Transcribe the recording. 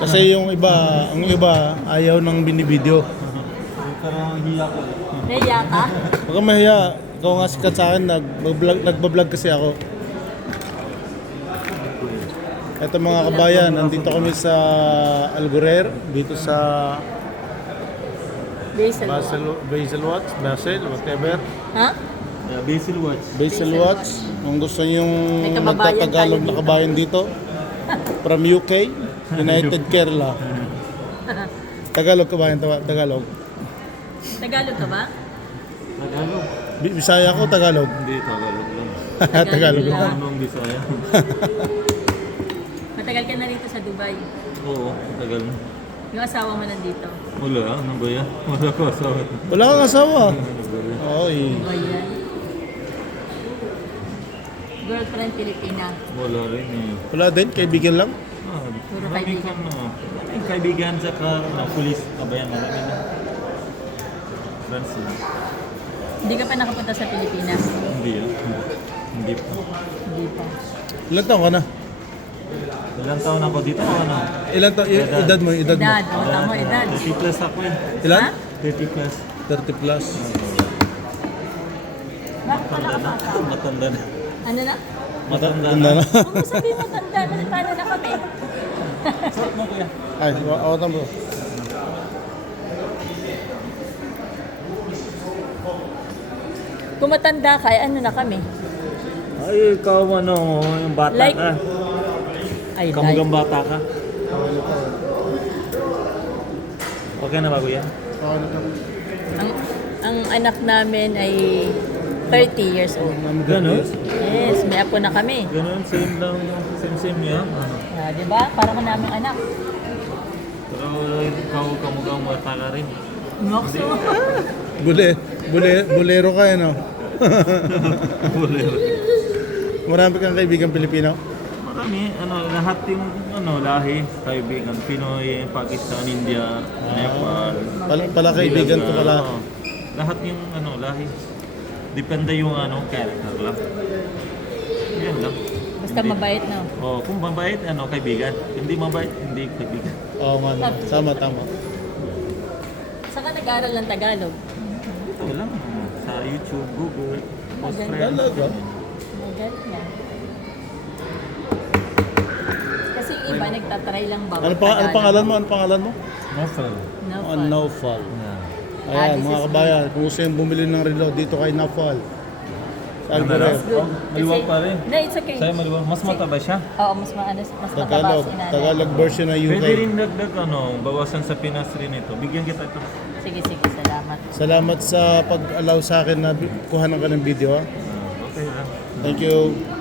Kasi yung iba, ang iba ayaw nang binibideo. Pero hiya ko. Naiya ka? Huwag kang mahiya. Ikaw nga sikat sa akin, nagbablog kasi ako. Ito mga kabayan, nandito kami sa Algurer, dito sa Basil. Basil, whatever. Ha? Basil Watch. Basil Watch. Kung gusto niyong May kababayan magtatagalog tayo na dito. kabayan dito, from UK, United Kerala. Tagalog kabayan, Tagalog. Tagalog ka ba? Tagalog. Bisaya ko, Tagalog. Hindi, Tagalog lang. Tagalog lang. lang. Anong Bisaya? Matagal ka na rito sa Dubai. Oo, tagal na. Yung asawa mo nandito. Wala, ano ba yan? Wala ko asawa. Wala kang asawa. Ano ba yan? Oy. Ba yan? Girlfriend Pilipina. Wala rin eh. Wala din, kaibigan lang. Puro Marami kaibigan. kang maraming kaibigan sa pulis. Kabayan, marami na. Friends lang. Hindi ka pa nakapunta sa Pilipinas. Hindi ah. Hindi pa. Hindi pa. Ilan taon ka na? Ilang taon ako dito o ano? Ilan taon? Edad mo, edad mo. Edad. O, tama edad. 30 plus ako eh. Ilan? Ha? 30 plus. 30 plus. Bakit pala ka Matanda pa? na. Matanda na. Ano na? Matanda Ganda na. na. Huwag mo sabihin matanda na. Paano na kami? Sarap mo kuya. Ay, awakan mo. Kung matanda ka, ano na kami? Ay, ikaw ano, yung bata Like- ka. Ay, Kamugang bata ka. Okay na ba kuya? ang anak namin ay 30 years old. Ganun? Yes, may apo na kami. Ganun, same lang. Same yan. Ano? Ah, di ba? Para ka naming anak. Pero ikaw kamugang bata ka rin. Nokso. Bulero ka, no? Bolero. Marami kang kaibigan Pilipino. Marami, lahat yung lahi, kaibigan, Pinoy, Pakistan, India, Nepal. Pala kaibigan ko pala. Oo. Lahat yung lahi. Depende yung character lang. Yan lang. Basta mabait, no? Oh, kung mabait, kaibigan. Hindi mabait, hindi kaibigan. Oo nga, no. Tama. Saan ka nag-aaral ng Tagalog? Ito lang, sa YouTube, Google, post Maganda. friends. Talaga? Magaling yan. Kasi yung iba nagtatry lang ba? Ano pangalan mo? Ano pangalan mo? Novel. No, Naufal. Yeah. Ayan, this mga is kabayan, kung gusto yung bumili ng relo dito kay Naufal. Sa Ano Algurer. na? Oh, maliwag pa rin. No, it's okay. Sa'yo maliwag. Mas mataba siya. Oo, mas mataba Tagalog. si nanay. Tagalog version ng UK. Pwede rin dagdag bawasan sa Pinas rin ito. Bigyan kita ito. Sige, salamat. Salamat sa pag-allow sa akin na kuhanan ka ng video. Ha? Okay lang. Thank you.